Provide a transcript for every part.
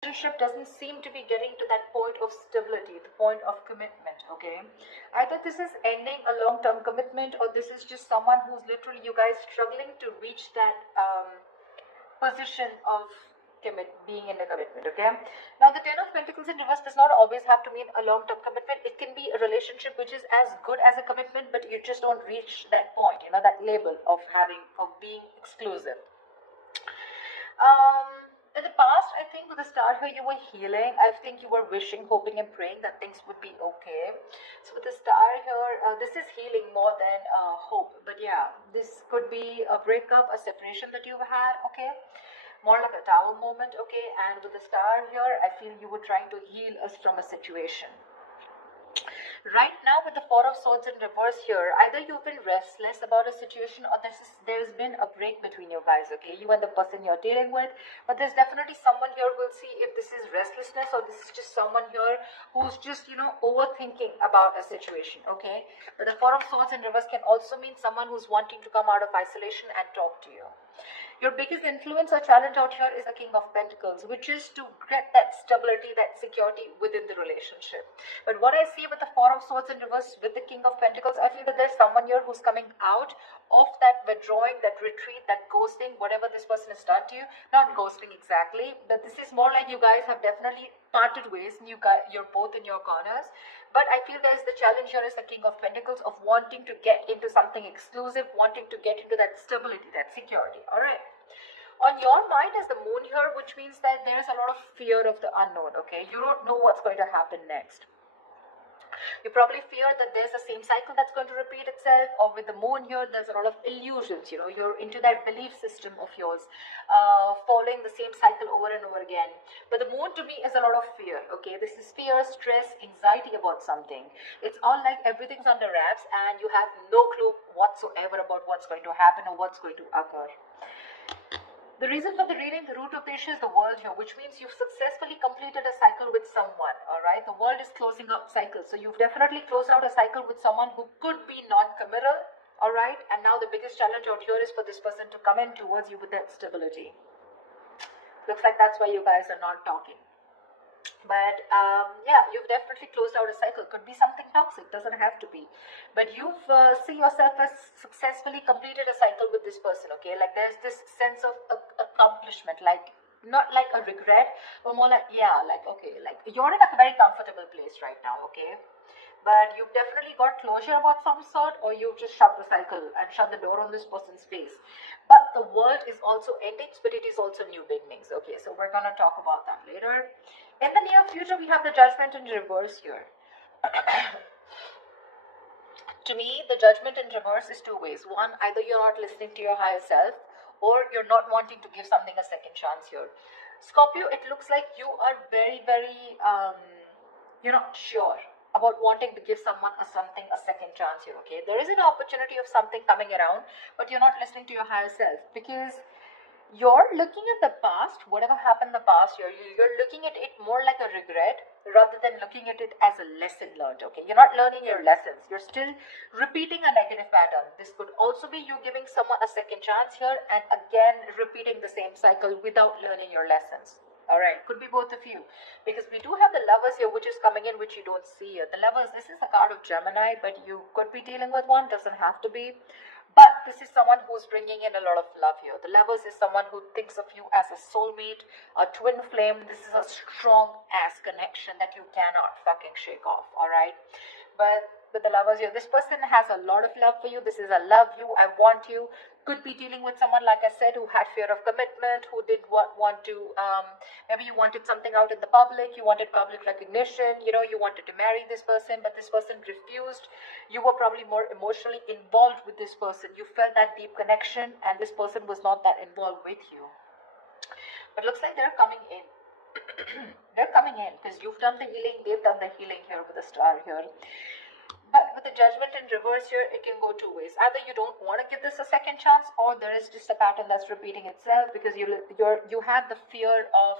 relationship doesn't seem to be getting to that point of stability, the point of commitment, okay? Either this is ending a long-term commitment, or this is just someone who's literally, you guys struggling to reach that position of being in a commitment, okay? Now, the Ten of Pentacles in reverse does not always have to mean a long-term commitment. It can be a relationship which is as good as a commitment, but you just don't reach that point, that label of being exclusive. In the past, I think with the star here, you were healing. I think you were wishing, hoping, and praying that things would be okay. So with the star here, this is healing more than hope. But yeah, this could be a breakup, a separation that you've had, okay? More like a tower moment, okay? And with the star here, I feel you were trying to heal us from a situation. Right now, with the Four of Swords in reverse here, either you've been restless about a situation, or there's been a break between you guys, okay? You and the person you're dealing with. But there's definitely someone here. We'll see if this is restlessness or this is just someone here who's just, overthinking about a situation, okay? But the Four of Swords in reverse can also mean someone who's wanting to come out of isolation and talk to you. Your biggest influence or challenge out here is the King of Pentacles, which is to get that stability, that security within the relationship. But what I see with the Four of Swords in reverse with the King of Pentacles, I feel that there's someone here who's coming out of that withdrawing, that retreat, that ghosting, whatever this person has done to you. Not ghosting exactly, but this is more like you guys have definitely parted ways and you're both in your corners. But I feel there's the challenge here is the King of Pentacles of wanting to get into something exclusive, wanting to get into that stability, that security. All right. On your mind is the moon here, which means that there is a lot of fear of the unknown, okay? You don't know what's going to happen next. You probably fear that there's the same cycle that's going to repeat itself, or with the moon here, there's a lot of illusions, you're into that belief system of yours, following the same cycle over and over again. But the moon to me is a lot of fear, okay? This is fear, stress, anxiety about something. It's all like everything's under wraps and you have no clue whatsoever about what's going to happen or what's going to occur. The reason for the reading, the root of the issue is the world here, which means you've successfully completed a cycle with someone, all right? The world is closing up cycles. So you've definitely closed out a cycle with someone who could be non-committal, all right? And now the biggest challenge out here is for this person to come in towards you with that stability. Looks like that's why you guys are not talking. But yeah, you've definitely closed out a cycle. Could be something toxic, doesn't have to be. But you've see yourself as successfully completed a cycle with this person, okay? Like there's this sense of accomplishment, like not like a regret, but more like, yeah, like, okay, like you're in a very comfortable place right now, okay? But you've definitely got closure about some sort, or you've just shut the cycle and shut the door on this person's face. But the world is also endings, but it is also new beginnings. Okay, so we're gonna talk about that later. In the near future, we have the Judgment in reverse here. To me, the Judgment in reverse is two ways. One, either you're not listening to your higher self, or you're not wanting to give something a second chance here. Scorpio, it looks like you are very, very, you're not sure about wanting to give someone a second chance here, okay? There is an opportunity of something coming around, but you're not listening to your higher self because you're looking at the past, whatever happened in the past, you're looking at it more like a regret rather than looking at it as a lesson learned, okay? You're not learning your lessons. You're still repeating a negative pattern. This could also be you giving someone a second chance here and again repeating the same cycle without learning your lessons. All right, could be both of you, because we do have the Lovers here, which is coming in, which you don't see here. The Lovers, this is a card of Gemini, but you could be dealing with one, doesn't have to be. But this is someone who's bringing in a lot of love here. The Lovers is someone who thinks of you as a soulmate, a twin flame. This is a strong ass connection that you cannot fucking shake off, all right? But with the Lovers here, this person has a lot of love for you. This is a love you, I want you. Could be dealing with someone, like I said, who had fear of commitment, who did want to, maybe you wanted something out in the public, you wanted public recognition, you wanted to marry this person, but this person refused. You were probably more emotionally involved with this person. You felt that deep connection, and this person was not that involved with you. But looks like they're coming in. They're coming in because you've done the healing, they've done the healing here with the star here. But with the Judgment in reverse here, it can go two ways. Either you don't want to give this a second chance, or there is just a pattern that's repeating itself because you have the fear of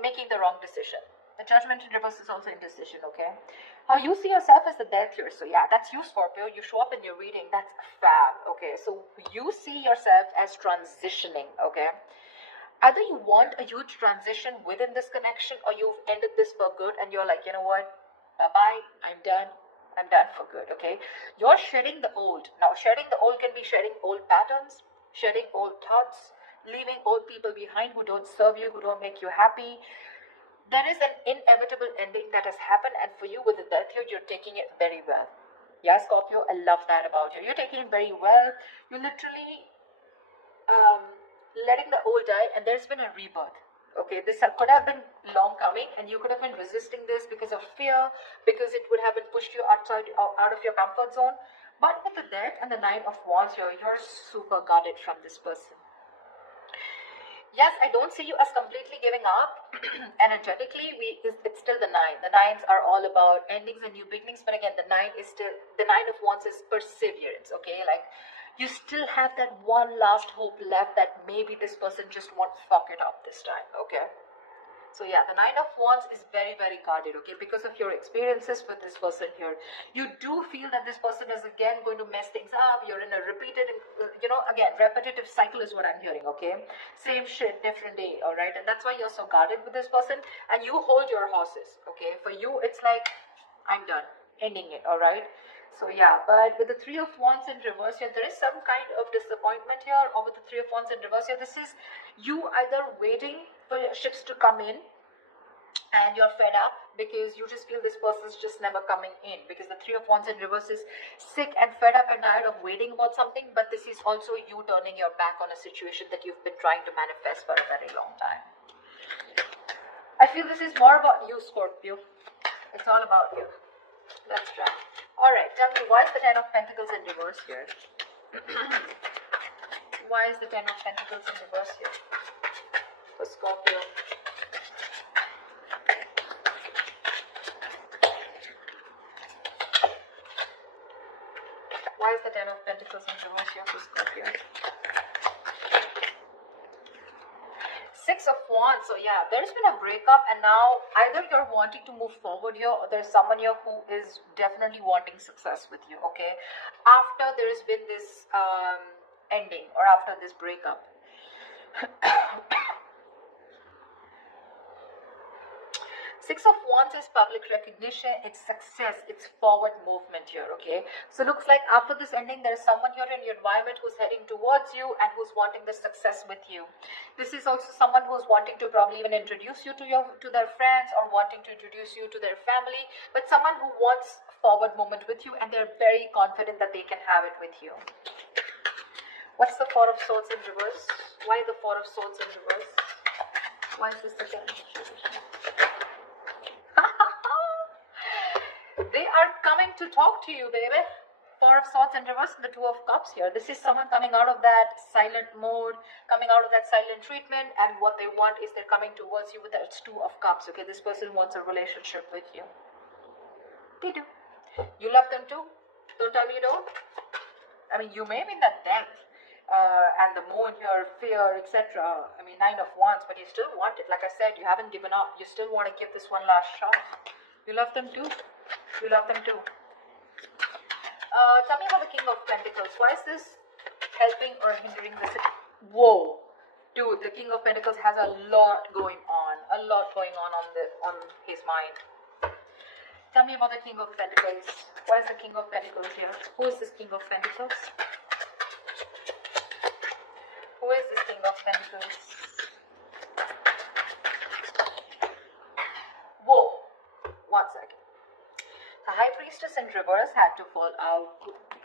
making the wrong decision. The Judgment in reverse is also indecision, okay? How you see yourself as the Death here. So yeah, that's you, Scorpio. You show up in your reading. That's fab, okay? So you see yourself as transitioning, okay? Either you want a huge transition within this connection, or you've ended this for good and you're like, you know what, bye-bye, I'm done for good, okay? You're shedding the old. Now, shedding the old can be shedding old patterns, shedding old thoughts, leaving old people behind who don't serve you, who don't make you happy. There is an inevitable ending that has happened, and for you with the death here, you're taking it very well. Yeah, Scorpio, I love that about you. You're taking it very well. You literally um, letting the old die, and there's been a rebirth. Okay, this could have been long coming, and you could have been resisting this because of fear, because it would have been pushed you outside out of your comfort zone. But with the death and the Nine of Wands here, you're super guarded from this person. Yes, I don't see you as completely giving up. Energetically, it's still the nine. The nines are all about endings and new beginnings, but again, the Nine of Wands is perseverance. Okay, like you still have that one last hope left that maybe this person just won't fuck it up this time. Okay. So yeah, the Nine of Wands is very, very guarded, okay, because of your experiences with this person here. You do feel that this person is again going to mess things up. You're in a repeated, again, repetitive cycle is what I'm hearing, okay? Same shit, different day, all right? And that's why you're so guarded with this person, and you hold your horses, okay? For you, it's like, I'm done, ending it, all right? So yeah, but with the Three of Wands in reverse here, there is some kind of disappointment here, or with the Three of Wands in reverse here, this is you either waiting for your ships to come in and you're fed up because you just feel this person's just never coming in, because the Three of Wands in reverse is sick and fed up and tired of waiting about something, but this is also you turning your back on a situation that you've been trying to manifest for a very long time. I feel this is more about you, Scorpio. It's all about you. Let's try. Alright, tell me, why is the Ten of Pentacles in reverse here? Why is the Ten of Pentacles in reverse here for Scorpio? Why is the Ten of Pentacles in reverse here for Scorpio? Six of Wands. So yeah, there's been a breakup, and now either you're wanting to move forward here, or there's someone here who is definitely wanting success with you, okay? After there's been this ending, or after this breakup. Six of Wands is public recognition, it's success, it's forward movement here, okay? So looks like after this ending, there's someone here in your environment who's heading towards you and who's wanting the success with you. This is also someone who's wanting to probably even introduce you to their friends, or wanting to introduce you to their family, but someone who wants forward movement with you, and they're very confident that they can have it with you. What's the Four of Swords in reverse? Why the Four of Swords in reverse? Why is this the challenge? They are coming to talk to you, baby. Four of Swords in reverse and the Two of Cups here. This is someone coming out of that silent mode, coming out of that silent treatment, and what they want is they're coming towards you with that Two of Cups. Okay, this person wants a relationship with you. They do. You love them too. Don't tell me you don't. I mean, you may be in that depth and the moon, your fear, etc. I mean, Nine of Wands, but you still want it. Like I said, you haven't given up. You still want to give this one last shot. You love them too. You love them too. Tell me about the King of Pentacles. Why is this helping or hindering this? Whoa, dude, the King of Pentacles has a lot going on. A lot going on his mind. Tell me about the King of Pentacles. Why is the King of Pentacles here? Who is this King of Pentacles? Who is this King of Pentacles? Whoa, one second. The High Priestess in reverse had to fall out.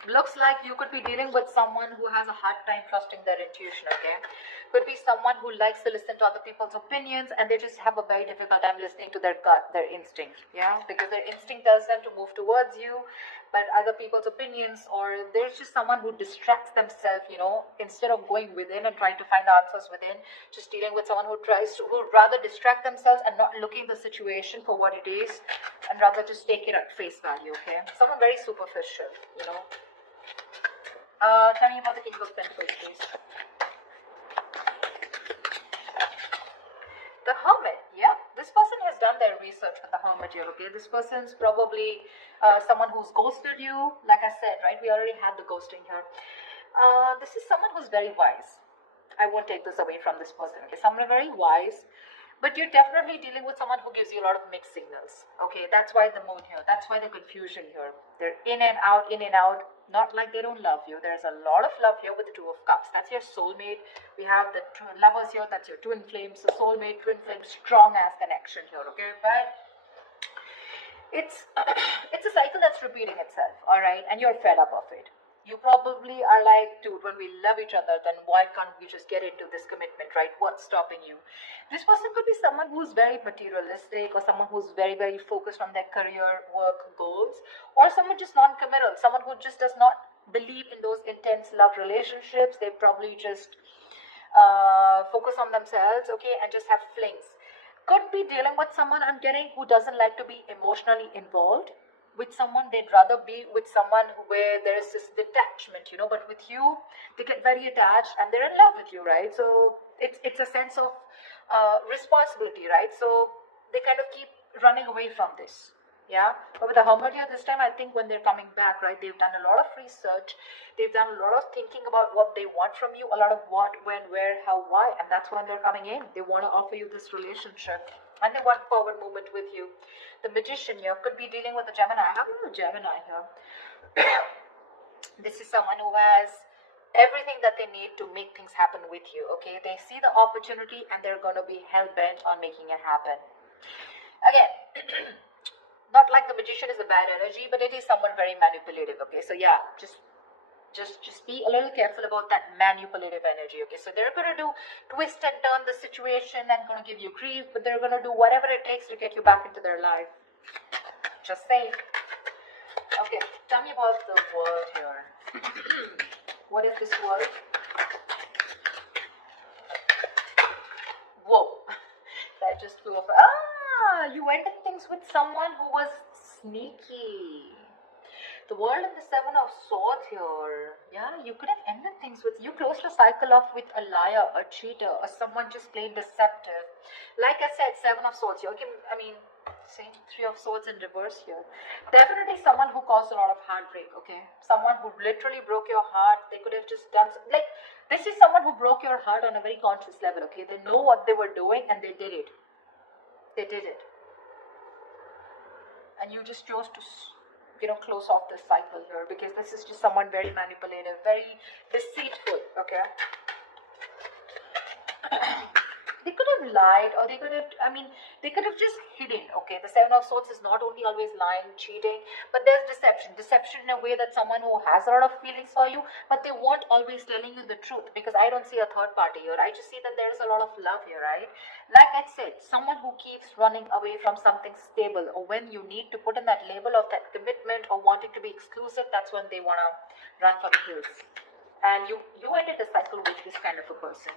Looks like you could be dealing with someone who has a hard time trusting their intuition, okay? Could be someone who likes to listen to other people's opinions, and they just have a very difficult time listening to their gut, their instinct, yeah? Because their instinct tells them to move towards you, but other people's opinions, or there's just someone who distracts themselves, instead of going within and trying to find the answers within, just dealing with someone who would rather distract themselves and not looking at the situation for what it is, and rather just take it at face value, okay? Someone very superficial, Tell me about the King of Pentacles, please. The Hermit, yeah. This person has done their research with the Hermit here, okay? This person's probably someone who's ghosted you. Like I said, right? We already had the ghosting here. This is someone who's very wise. I won't take this away from this person. Okay, someone very wise, but you're definitely dealing with someone who gives you a lot of mixed signals. Okay, that's why the moon here. That's why the confusion here. They're in and out, in and out. Not like they don't love you. There's a lot of love here with the Two of Cups. That's your soulmate. We have the two lovers here. That's your twin flames. The soulmate, twin flame, strong ass connection here. Okay, but it's it's a cycle that's repeating itself. All right, and you're fed up of it. You probably are like, dude, when we love each other, then why can't we just get into this commitment, right? What's stopping you? This person could be someone who's very materialistic, or someone who's very, very focused on their career, work, goals, or someone just non committal, someone who just does not believe in those intense love relationships. They probably just focus on themselves, okay, and just have flings. Could be dealing with someone, I'm getting, who doesn't like to be emotionally involved with someone. They'd rather be with someone where there is this detachment, but with you they get very attached and they're in love with you, right? So it's a sense of responsibility, right? So they kind of keep running away from this. Yeah, but with the hermit here this time, I think when they're coming back, right, they've done a lot of research, they've done a lot of thinking about what they want from you, a lot of what, when, where, how, why, and that's when they're coming in. They want to offer you this relationship, and they want forward movement with you. The magician here could be dealing with a Gemini. I have a little Gemini here. This is someone who has everything that they need to make things happen with you. Okay, they see the opportunity and they're going to be hell-bent on making it happen. Again, not like the magician is a bad energy, but it is someone very manipulative. Okay, so yeah, just be a little careful about that manipulative energy. Okay, so they're going to do twist and turn the situation and going to give you grief, but they're going to do whatever it takes to get you back into their life. Just saying. Okay, tell me about the world here. What is this world? Whoa, that just flew off. You ended things with someone who was sneaky. The world and the Seven of Swords here. Yeah, you could have ended things with, you closed a cycle off with a liar, a cheater, or someone just plain deceptive. Like I said, Seven of Swords here. Same Three of Swords in reverse here. Definitely someone who caused a lot of heartbreak, okay? Someone who literally broke your heart. They could have just done, this is someone who broke your heart on a very conscious level, okay? They know what they were doing and they did it. They did it. And you just chose to close off this cycle here, because this is just someone very manipulative, very deceitful. Okay. They could have lied, or they could have just hidden. Okay, the Seven of Swords is not only always lying, cheating, but there's deception in a way that someone who has a lot of feelings for you, but they won't always telling you the truth, because I don't see a third party here. I just see that there is a lot of love here, right? Like I said, someone who keeps running away from something stable, or when you need to put in that label of that commitment or wanting to be exclusive, that's when they want to run for the hills. And you ended the cycle with this kind of a person.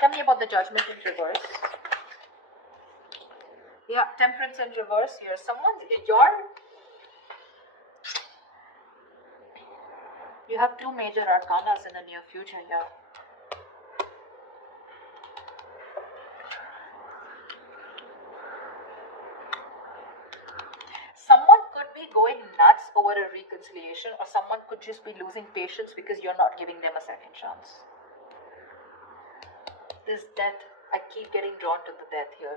Tell me about the Judgment in reverse. Yeah, Temperance in reverse here. You have two major arcanas in the near future here. Someone could be going nuts over a reconciliation, or someone could just be losing patience because you're not giving them a second chance. This death, I keep getting drawn to the death here.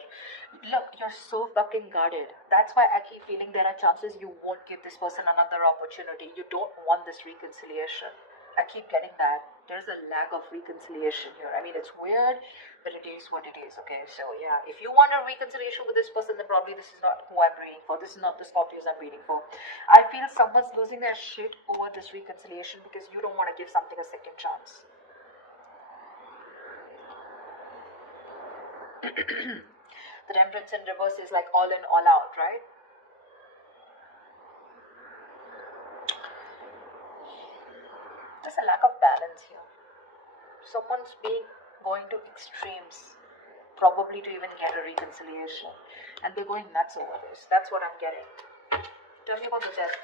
Look, you're so fucking guarded. That's why I keep feeling there are chances you won't give this person another opportunity. You don't want this reconciliation. I keep getting that. There's a lack of reconciliation here. I mean, it's weird, but it is what it is, okay? So, yeah, if you want a reconciliation with this person, then probably this is not who I'm reading for. This is not the Scorpios I'm reading for. I feel someone's losing their shit over this reconciliation because you don't want to give something a second chance. The Temperance in reverse is like all in, all out, right? There's a lack of balance here. Someone's going to extremes, probably to even get a reconciliation, and they're going nuts over this. That's what I'm getting. Tell me about the death.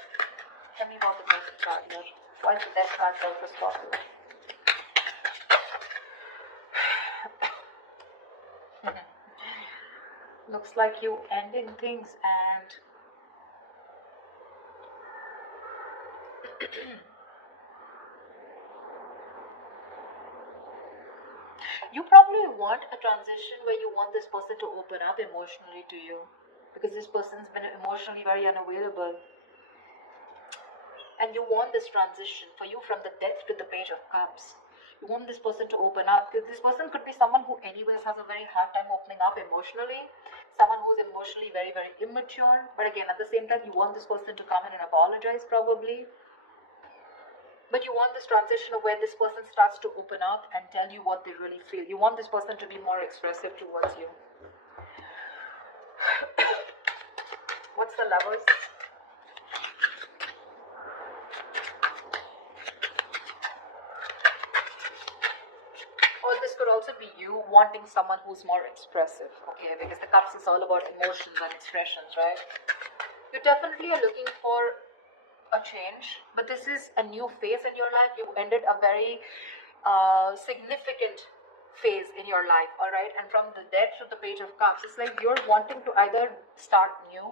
Tell me about the death card here. Why is the death card for Scorpio? Looks like you ending things, and You probably want a transition where you want this person to open up emotionally to you, because this person's been emotionally very unavailable, and you want this transition for you from the death to the page of cups. You want this person to open up, because this person could be someone who anyways has a very hard time opening up emotionally, someone who's emotionally very, very immature, but again, at the same time, you want this person to come in and apologize probably. But you want this transition of where this person starts to open up and tell you what they really feel. You want this person to be more expressive towards you. What's the Lovers? Or this could also be you wanting someone who's more expressive, okay? Because the Cups is all about emotions and expressions, right? You definitely are looking for a change, but this is a new phase in your life. You ended a very significant phase in your life, all right? And from the death to the page of cups, it's like you're wanting to either start new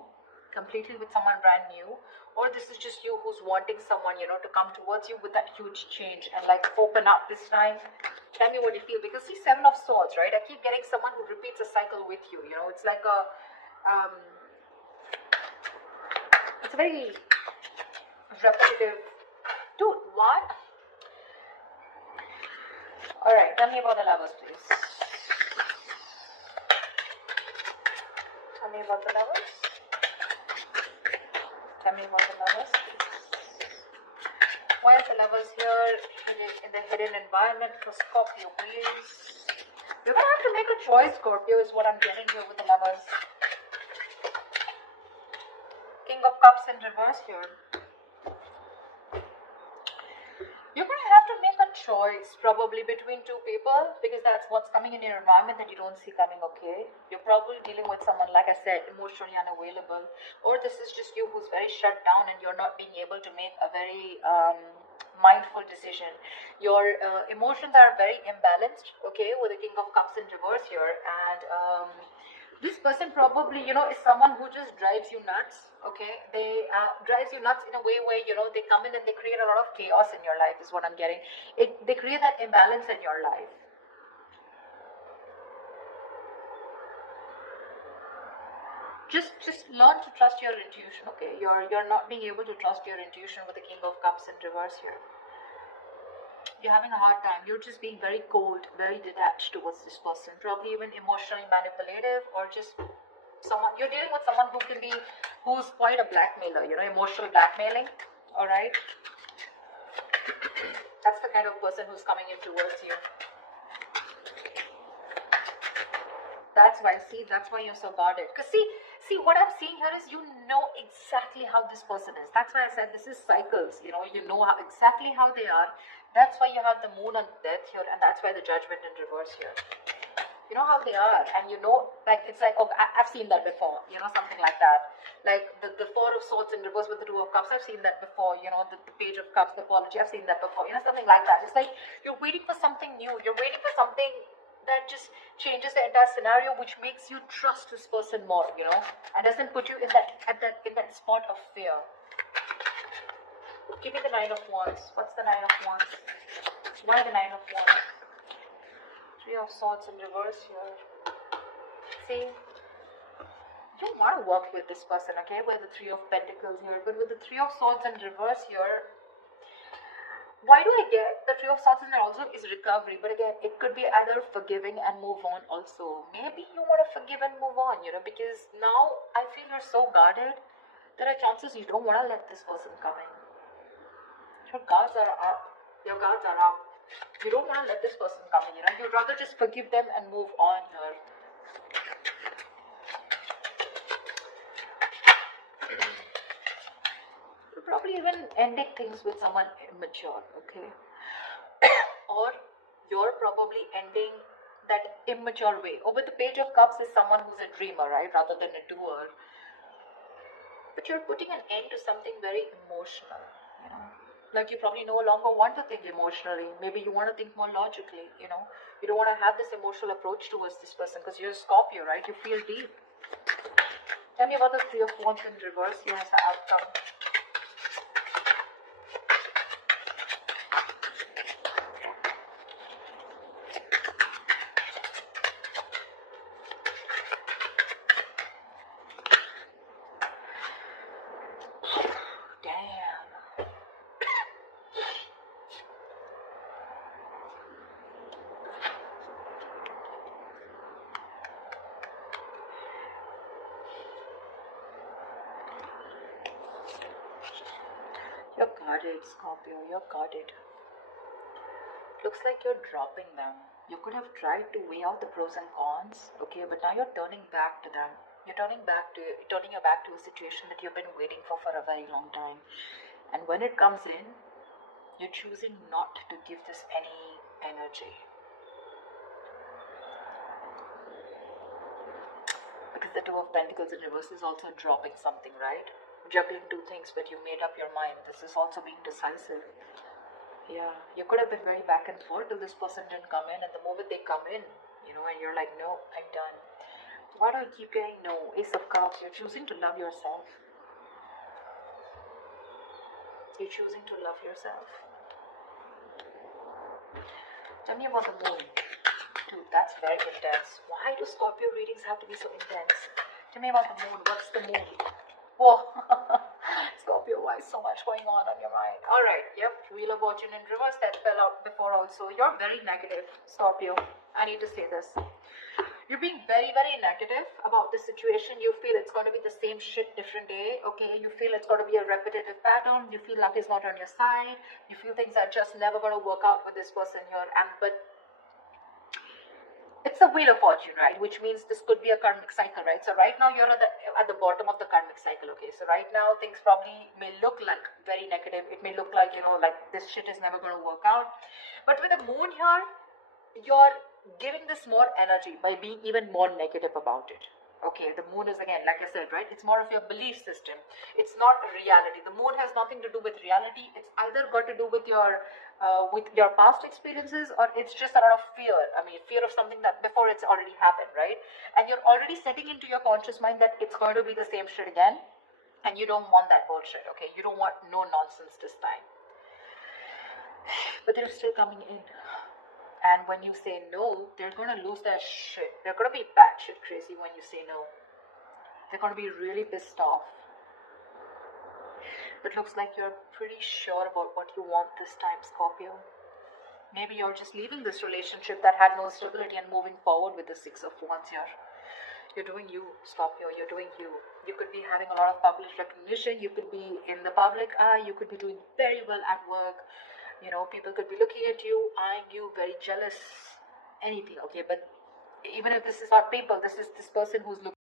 completely with someone brand new, or this is just you who's wanting someone, you know, to come towards you with that huge change and like open up this time. Tell me what you feel, because see, Seven of Swords, right? I keep getting someone who repeats a cycle with you, you know. It's like a it's a very repetitive. Dude, what? Alright, tell me about the Lovers, please. Tell me about the Lovers. Tell me about the Lovers, please. Why is the Lovers here in the hidden environment for Scorpio, please? You're gonna have to make a choice, Scorpio, is what I'm getting here with the Lovers. King of Cups in reverse here. You're going to have to make a choice probably between two people, because that's what's coming in your environment that you don't see coming, okay? You're probably dealing with someone, like I said, emotionally unavailable, or this is just you who's very shut down and you're not being able to make a very mindful decision. Your emotions are very imbalanced, okay, with the King of Cups in reverse here, and this person probably, you know, is someone who just drives you nuts, okay? They drives you nuts in a way where, you know, they come in and they create a lot of chaos in your life is what I'm getting. They create that imbalance in your life. Just learn to trust your intuition, okay? You're not being able to trust your intuition with the King of Cups in reverse here. You're having a hard time. You're just being very cold, very detached towards this person, probably even emotionally manipulative, or just someone you're dealing with someone who's quite a blackmailer, you know, emotional blackmailing. All right, that's the kind of person who's coming in towards you. That's why you're so guarded, because see what I'm seeing here is you know exactly how this person is. That's why I said this is cycles, you know, exactly how they are. That's why you have the Moon and Death here, and that's why the Judgment in reverse here. You know how they are, and you know, like, it's like, oh, I've seen that before, you know, something like that. Like the Four of Swords in reverse with the Two of Cups, I've seen that before, you know, the Page of Cups, the apology, I've seen that before, you know, something like that. It's like you're waiting for something new, you're waiting for something that just changes the entire scenario, which makes you trust this person more, you know, and doesn't put you in that spot of fear. Give me the Nine of Wands. What's the Nine of Wands? Why the Nine of Wands? Three of Swords in reverse here. See, you want to work with this person, okay, with the Three of Pentacles here, but with the Three of Swords in reverse here, why do I get the Three of Swords in there also is recovery, but again, it could be either forgiving and move on also. Maybe you want to forgive and move on, you know, because now I feel you're so guarded, there are chances you don't want to let this person come in. Your guards are up. Your guards are up. You don't want to let this person come in, you know. You'd rather just forgive them and move on here. You're probably even ending things with someone immature, okay? Or you're probably ending that immature way. Or with the Page of Cups is someone who's a dreamer, right? Rather than a doer. But you're putting an end to something very emotional, you know. Like you probably no longer want to think emotionally. Maybe you want to think more logically, you know. You don't want to have this emotional approach towards this person because you're a Scorpio, right? You feel deep. Tell me about the Three of Wands in reverse. Here's the outcome. You're guarded, Scorpio. You're guarded. Looks like you're dropping them. You could have tried to weigh out the pros and cons, okay, but now you're turning back to them. You're turning your back to a situation that you've been waiting for a very long time. And when it comes in, you're choosing not to give this any energy. Because the Two of Pentacles in reverse is also dropping something, right? Juggling two things, but you made up your mind. This is also being decisive. Yeah, you could have been very back and forth till this person didn't come in, and the moment they come in, and you're like, no, I'm done. Why do I keep getting no? Ace of Cups, you're choosing to love yourself. You're choosing to love yourself. Tell me about the moon. Dude, that's very intense. Why do Scorpio readings have to be so intense? Tell me about the moon. What's the moon? Whoa. Scorpio, why so much going on your mind? Alright, yep. Wheel of Fortune in reverse. That fell out before also. You're very negative, Scorpio. I need to say this. You're being very, very negative about the situation. You feel it's going to be the same shit different day, okay? You feel it's going to be a repetitive pattern. You feel luck is not on your side. You feel things are just never going to work out with this person here. But it's a Wheel of Fortune, right? Which means this could be a karmic cycle, right? So right now you're at the bottom of the karmic cycle, okay? So right now things probably may look like very negative. It may look like, like this shit is never going to work out. But with the moon here, you're giving this more energy by being even more negative about it. Okay, the moon is, again, like I said, right, it's more of your belief system. It's not reality. The moon has nothing to do with reality. It's either got to do with your past experiences, or it's just a lot of fear. I mean, fear of something that before it's already happened, right? And you're already setting into your conscious mind that it's going to be the same shit again, and you don't want that bullshit, okay? You don't want no nonsense this time. But they're still coming in. And when you say no, they're going to lose their shit. They're going to be batshit crazy when you say no. They're going to be really pissed off. But looks like you're pretty sure about what you want this time, Scorpio. Maybe you're just leaving this relationship that had no stability and moving forward with the Six of Wands here. You're doing you, Scorpio. You're doing you. You could be having a lot of public recognition. You could be in the public eye. You could be doing very well at work. People could be looking at you, eyeing you, very jealous, anything, okay? But even if this is not people, this is this person who's looking.